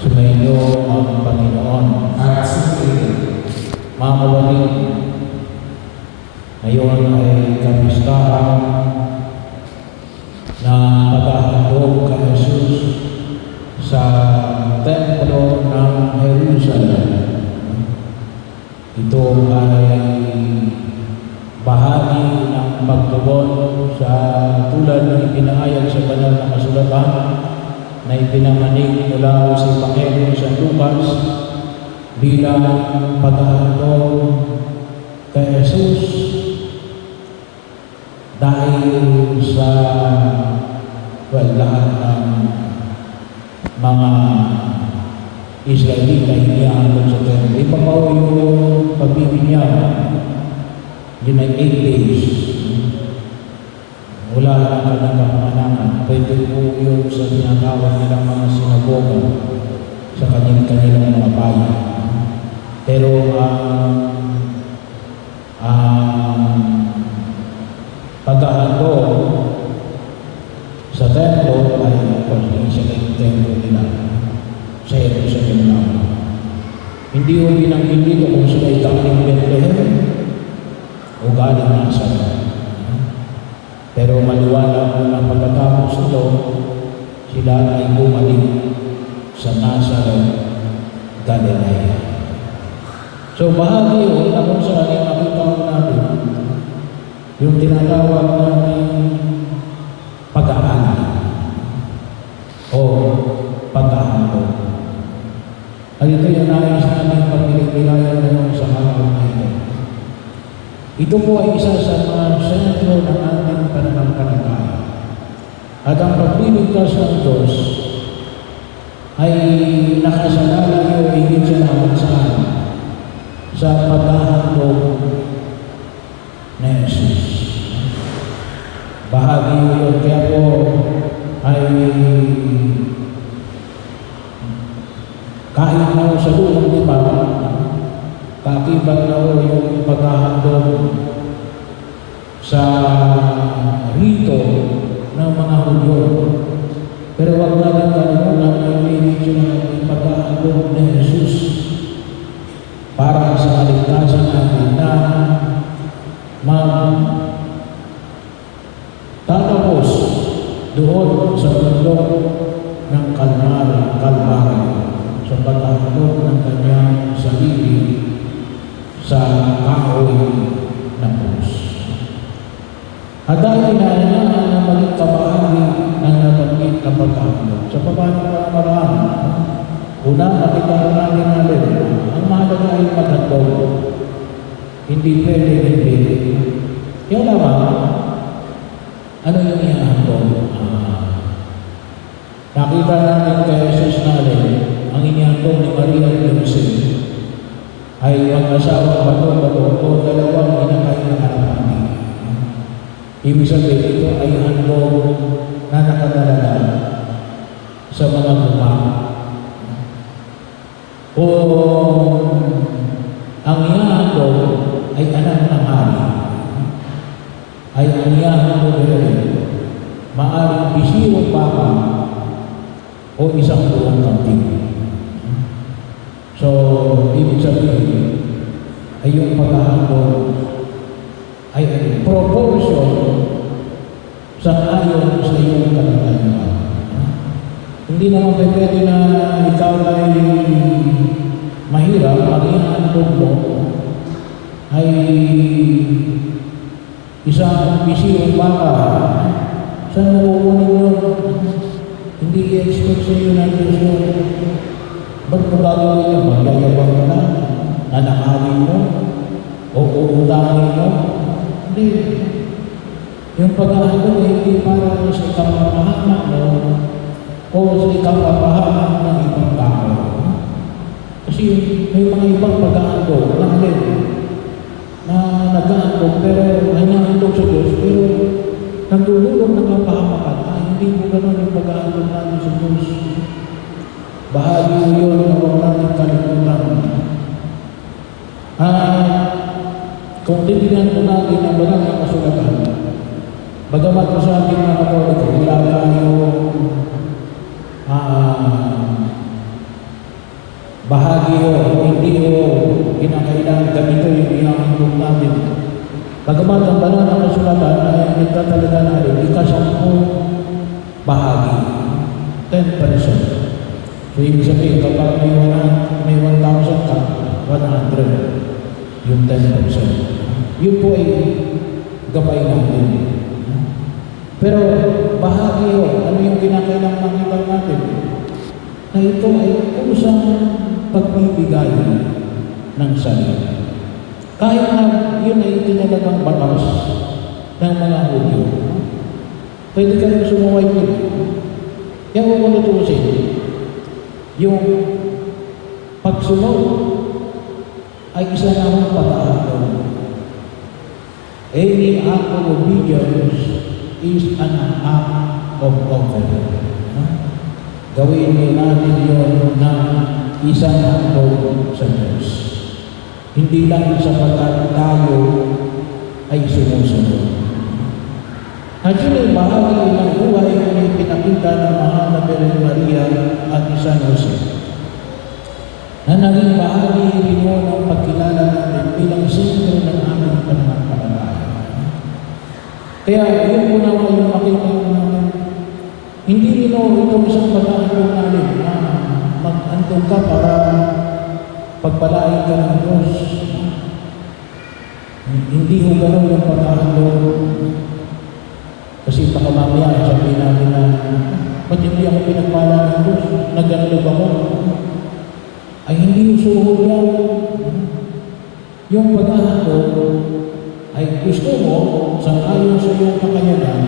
Sumainyo ang Panginoon at sumainyo. mga kapatid. Ngayon ay kapistahan na paghahandog kay Jesus sa templo ng Jerusalem. Ito ay bahagi ng pagtugon sa tulad ng ipinahayag sa banal na kasulatan na ipinamanig mula sa Ebanghelyo sa Lucas bilang paghahandog kay Jesus dahil sa lahat ng mga Israelita hinihandog sa templo. Ipapaw yung pagbibinyag. Yun ay 8 days. Wala lang ka ng kapanganakan. Pwede po yun sa tinatawag nilang mga sinagoga sa kanilang mga bayan. Pero paghahandog sa templo ay isa na yung templo nila sa Jerusalem na. Hindi ko binanggit dito kung sila ay galing Bethlehem o galing Nazareth. Pero maliwanag mo na pagkatapos ito, sila ay bumalik sa Nazareth, Galilea. So bahagi yun na kung saan ay nakita ko natin yung tinatawag natin pag-aalala o pag-ahandog. At ito yung nais natin pag-nililayan ngayon sa araw na ito. Ito po ay isa sa mga sentro ng ating pananampalataya. At ang pagliligtas ng Diyos ay nakasalalay o higit sa lahat sa paghahandog na Jesus. Bahagi yun, kaya po ay kahit na sa lulang di ba, kakibat na yung paghahandog sa rito ng mga Hudyo. Pero wag natin kalimutan na may medyo na paghahandog na Jesus para sa kaligtasan natin na magtatapos doon sa bundok ng Kalbaryo sa paghahandog ng kanyang sarili sa kahoy na krus. At dahil inaanaan na maging kabahagi ng nabanggit na paghahandog sa pamaraan, una, nakita natin ang mahalaga ay paghandog. Hindi pwede hindi. Kaya naman, ano yung ihahandog? Nakita natin kay Jesus natin, ang inihandog ni Maria at Jose ay mag-asawang bato-bato o dalawang inakay ng harapan. Ibig sabihin, ito ay handog na nakadalala sa mga mukha. O ang ihahandog ay anak ng hari. Ay ang ihahandog ay maaaring bisirong baka o isang buong kanting. So, ibig sabihin, ay yung paghahandog ay proportion sa ayon sa iyong kalagayan. Hindi naman pwede na ikaw ay mahirap, ang ihahandog mo ay isang bisirong baka. Saan mo kukunin yun? Hindi i-expect sa iyo ng Diyos yun. Ba't mo gagawin yun? Magyayabang ka na? Nanakawin mo? O uutangin mo? Hindi. Yung paghahandog ay hindi para sa ikapapahamak mo o sa ikapapahamak ng ibang tao. Kasi may mga ibang paghahandog na naghahandog pero hinahandog sa Diyos pero nagdululong ng kapahamakan. Hindi mo ganun yung paghahandog natin sa Diyos. Bahagi mo yun na huwag natin kalimutan. Kung titignan po natin ang banal na kasulatan, bagamat po sa ating mga Katoliko, wala tayo bahagi hindi kinakailangan ganito yung inahandog natin. Bagamat ang banal na kasulatan ay nagtatalaga natin, ika-10 bahagi, 10%. So, ibig sabihin, kapag may 1,000 ka, 100, yung 10%. Yun po ay gabay natin. Pero, bahagi ano yung kinakailangan makita natin? Na ito ay kusang pagbibigay ng sarili. Kahit na yun ay tinalagang batas ng mga Hudyo, pwede kayong sumuway yun. Kaya kung malutusin, yung pagsunod ay isa na akong pag-aakon. Any act of obedience is an act of confidence. Gawin din natin yun na isang handog sa Diyos. Hindi lang sapagkat tayo ay sumusunod. At yun ay bahagi ng buhay na pinakita ng mahal na Birhen Maria at ni San Jose, na naging bahagi rin mo ng pagkilala natin bilang sentro ng aming pananampalataya. Kaya yun po naman yung makita natin. Hindi rin itong isang pag-aandong natin na mag-andong ka para pagpalain ka ng Diyos. Hindi ho ganun yung pag-aandong. Kasi baka mamaya sabihin natin na ba't hindi ako pinagpala ng Diyos? Nag-andong ako. Ay hindi suhod yan. Yung pag-aandong ay gusto mo sang-ayon sa iyong kakayanan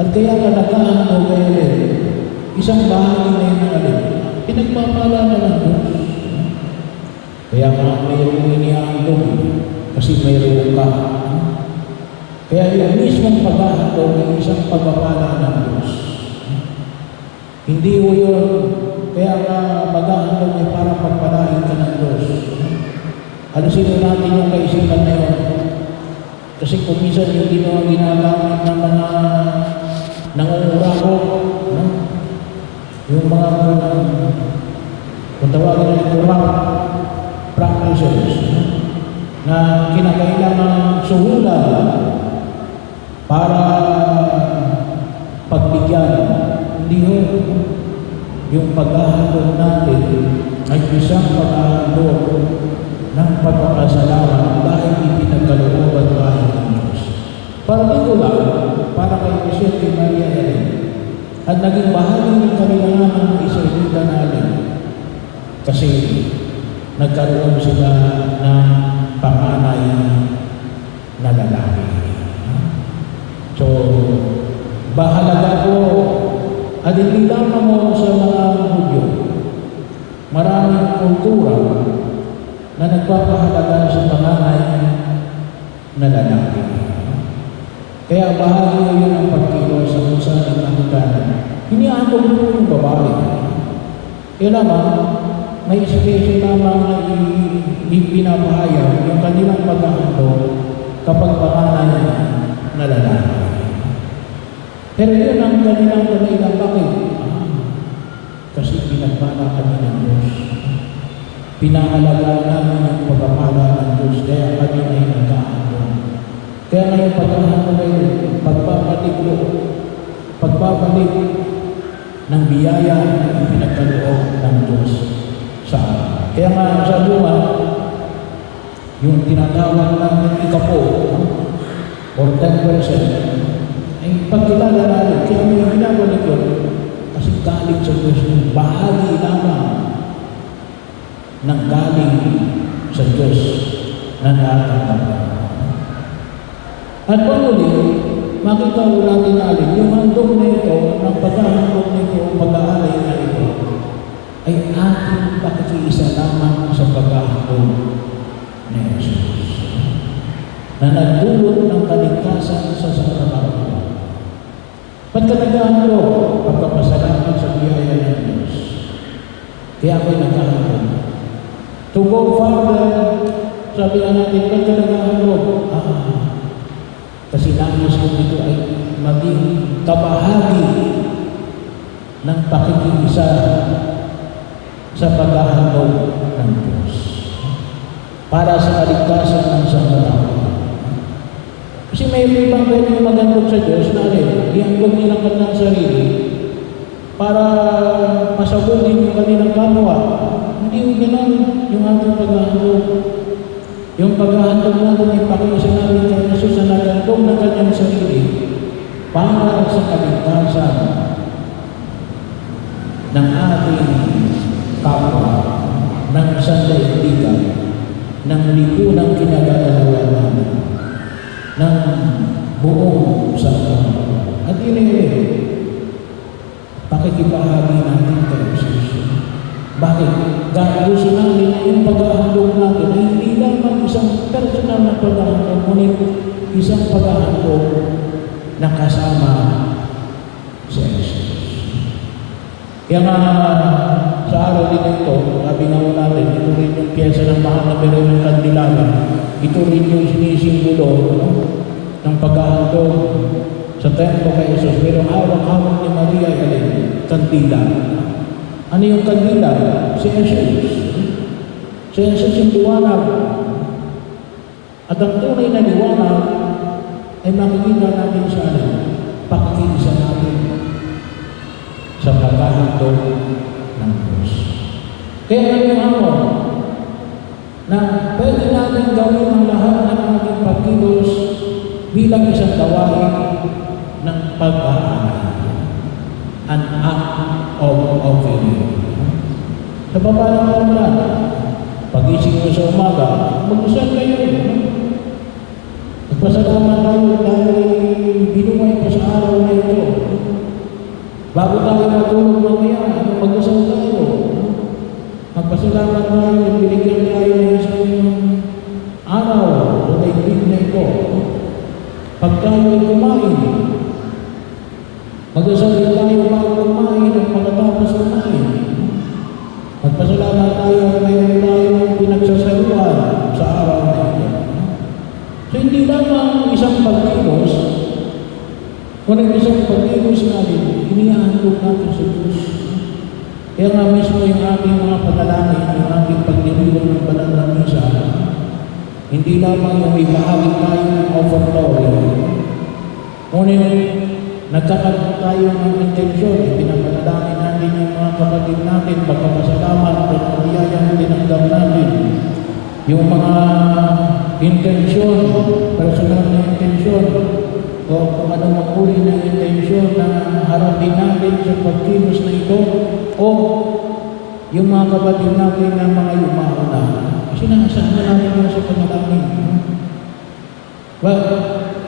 at kaya ka nag-aandong kaya rin. Isang bahagi na yun ng alin. Pinagpapala na ng Diyos. Kaya ka mayroong inihandog kasi mayroong ka. Kaya yung mismong pag-ahandog ay isang pagpapala ng Diyos. Hindi mo yun, kaya ka mag-ahandog ay para pagpalain ka ng Diyos. Alisin natin yung kaisipan na yun. Kasi kung minsan hindi mo ginagamit ng mga nangungurako, yung mga kung tawagin na corrupt practices na kinakailangan suhulan para pagbigyan. Hindi ho. Yung paghahandog natin ay isang paghahandog ng pagpapasalamat dahil ipinagkalooban tayo ng Diyos. Para dito lang, para kay Jose at kay Maria rin, at naging bahagi ng kanilangan ng Israelita natin. Kasi nagkaroon sila ng panganay na lalaki. So, bahalaga po, at hindi lamang mo sa mga Hudyo, maraming kultura na nagpapahalaga sa panganay na lalaki. Kaya bahagi yun ang pagkilos sa kung saan ang nakitanan. Hinihandog po yung babae. Kaya naman, may special lamang na ipinapahayag yung kanilang pag-ahandog kapag panganay na lalaki. Pero yun ang kanilang kanilang bakit? Kasi pinagpala kami ng Diyos. Pinahalagaan namin yung pagpapala ng Diyos, kaya kami ay nag-ahandog. Kaya ngayong pag-ahandog ay pagbabalik ng biyaya na ipinagkaloob ng Diyos sa atin. Kaya nga sa luma, yung tinatawag namin ikapo, or 10%, ay pagkilala natin, kaya may binabalik yun, kasi galing sa Diyos yung bahagi lamang ng galing sa Diyos na natatanggap. At panuli, makita ko natin natin, yung handog na ito, ng paghahandog na ito, o pag-aalay na ito, ay ating pakikiisa lamang sa paghahandog ni Jesus, na nagdulot ng kaligtasan sa sangabaon. Pagkalagahandog, pagkapasalamat sa biyaya ng Diyos. Kaya ako'y naghahandog. To go further, sabi nga natin, pagkalagahandog, kasi nais ko ito ay maging kabahagi ng pakikiisa sa paghahandog ng Diyos para sa kaligtasan ng sangkatauhan. Kasi may ibang pwedeng maghandog sa Diyos na ihandog nilang kanilang sarili para pasabugin yung kanilang kapwa. Hindi yung gano'n yung ating paghahandog. Yung paghahandog natin ay pakiisa natin kay Jesus na naghandog ng kanyang sarili para sa kaligtasan ng ating kapwa, ng sandaigdigan, ng lipunang kinagagalawan namin, ng buong sangkatauhan. At yun pakikibahagi natin kay Jesus. Bakit? Dahil gusto natin na yung paghahandog natin ay hindi lamang isang personal na paghahandog, ngunit isang paghahandog na kasama sa Jesus. Kaya nga sa araw din ito, sabi nga natin, ito rin yung pyesa ng mahal na biro ng Kandilala. Ito rin yung sinisimbolo ng paghahandog sa templo kay Jesus. Pero hawak-hawak ni Maria ay kandila. Ano yung kandila? Si Jesus. Si Jesus yung liwanag. At ang tunay na liwanag ay makikita natin sa pakikiisa natin sa paghahandog ng Diyos. Kaya ano na pwede natin gawin ang lahat ng ating pagkilos bilang isang gawain ng pag-aaral. An act of offering. Sa baba ng pamalan, pag-ising mo sa umaga, mag-usal kayo. Magpasalamat tayo dahil binumay pa sa araw na ito. Bago tayo matulog mamaya, mag-usal tayo. Magpasalamat tayo at binigyan tayo ng isang araw sa daigdig na ito. Pag tayo ay kumain, mag-usal tayo bago kumain at pagkatapos kumain. Magpasalamat tayo at mayroon tayong pinagsasaluhan sa araw na ito. So hindi lamang isang pagkilos, kundi isang pagkilos natin, inihahandog natin sa Diyos. Kaya nga mismo yung ating mga panalangin, yung ating pagdiriwang ng banal na misa, hindi lamang yung ibahagi tayo ng overflowing, ngunit nagkakaroon tayo ng intensyon, pinapanalangin natin yung mga kapatid natin, pagpapasalamat, pagpapiyayang tinanggap natin, yung mga intensyon, personal na intensyon, o kung ano makuli ng intensyon na harapin natin sa pagkilos na ito, o yung mga kapatid natin na mga yumauna. Kasi nakasama natin yung sa panalangin. Well,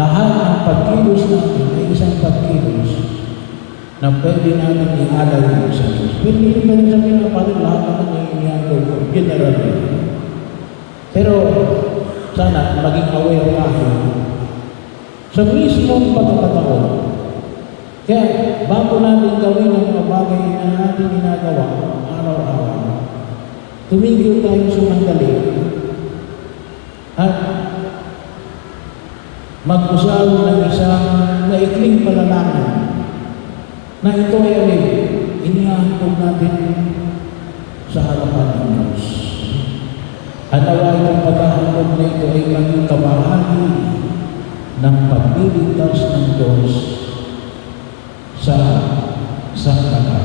lahat ng pagkilos natin ay isang pagkilos na pwede natin i-alay sa Diyos. Pero hindi pa rin sabihin na parang lahat naman ay inihandog ko, generally. Pero sana maging aware tayo sa mismong pagkakataon. Kaya bago natin gawin ang mga bagay na natin ginagawa araw-araw, tumigil tayo sumandali at mag-usal ng isang maikling panalangin na ito ay inihahandog natin sa harapan ng Diyos. At nawa itong paghahandog na ito ay maging kabahagi ng pagliligtas ng Diyos sa sangkatauhan.